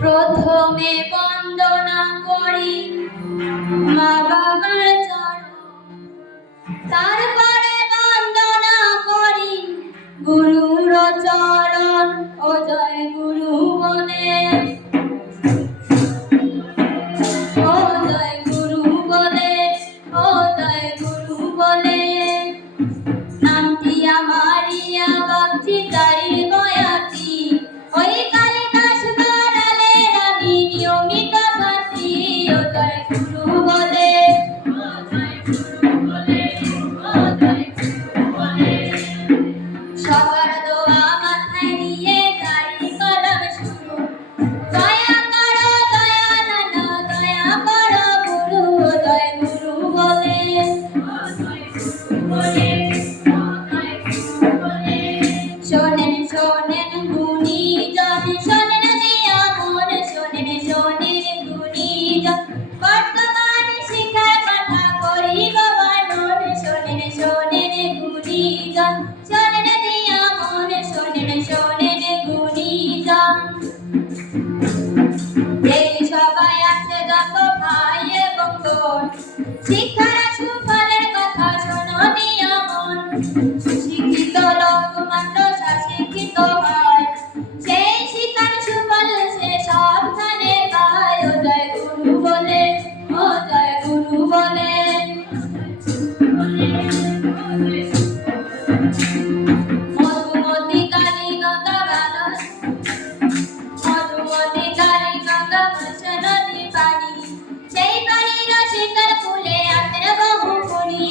প্রথমে বন্দনা করি মা বাবার চরণ, তারপরে বন্দনা করি গুরুর চরণ। ও জয় গুরু বলে, ও জয় গুরু বলে, ও জয় গুরু বলে, নামটি আমারিয়া বাগচি তারি বয়াতি, ওই কালিদাস বড়ালের আমি নিয়মিত ছাত্রী। ও জয় গুরু বলে, ও জয় গুরু বলে, ও জয় গুরু বলে, সবার দোয়া মাথায় নিয়ে তারি কলম শুরু। দয়া করো দয়ানন্দ, দয়া করো গুরু। ও জয় গুরু বলে, ও জয় গুরু বলে, ও জয় গুরু বলে, শোনেন শোনেন গুণীজন, শোনেন দিয়া মন, শোনেন শোনেন গুণীজন, বর্তমান শিক্ষার কথা করি গবর্ণন। শোনেন শোনেন গুণীজন, শোনেন দিয়া মন, শোনেন শোনেন গুণীজন, এই সবাই আছে যত ভাই এবং বোন, শিক্ষার সুফলের কথা শোনো দিয়া মন। সুশিক্ষিত লোক মাত্র শিক্ষিত হয়, সেই শিক্ষার সুফল সে সাবধানে পায়। ও জয় গুরু বলে, ও জয় গুরু বলে, মধুমতি কালী গঙ্গা বালস, মধুমতি কালী গঙ্গা ভাসা নদী পানি, সেই পানির শীতল ফুলে আছেন বহু মুনি।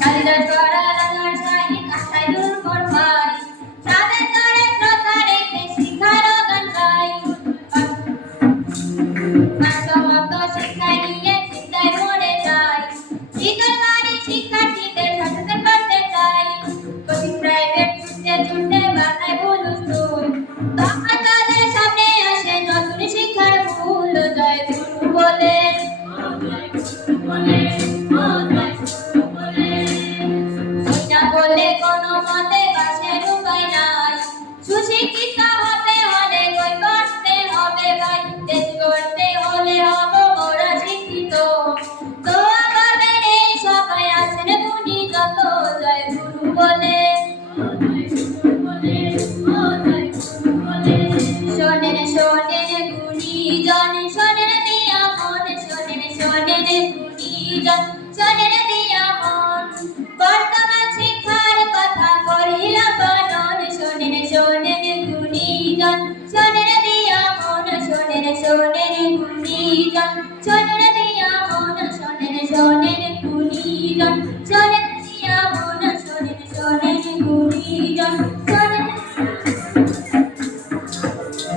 কালিদাস বড়ালার শাহী কাঁথায় দুর্গর ভাই, তাদের তরে শ্রদ্ধা রেখে শিক্ষার গান গাই। মানসম্মত শিক্ষায় নিয়ে চিন্তায় মরে যাই, শীতল বাড়ি শিক্ষার্থীদের সচেতন করতে চাই। কোচিং প্রাইভেট ছুটতে ছুটতে বানায় হুলস্থুল, তখন তাদের সামনে আসে নতুন শিক্ষার ভুল। ও জয় গুরু বলে, ও জয় গুরু বলে, ও জয় গুরু বলে, ওই না বলে কোনো মতে বাসের উপায় নাই। সুশিক্ষিত হতে হলে বই পড়তে হবে ভাই, দেশ গড়তে হলে হব মোরা শিক্ষিত। দোয়া করবেন এই সবাই আছেন গুণী যত। জয় গুরু বলে, ও জয় গুরু বলে, ও জয় গুরু বলে, শোনেন শোনেন গুণীজন, শোনেন দিয়া মন, শোনেন শোনেন গুণীজন, শোনেন দিয়া মন, বর্তমান শিক্ষার কথা করিলাম বর্ণন। শোনেন শোনেন গুণীজন, শোনেন দিয়া মন, শোনেন শোনেন গুণীজন, শোনেন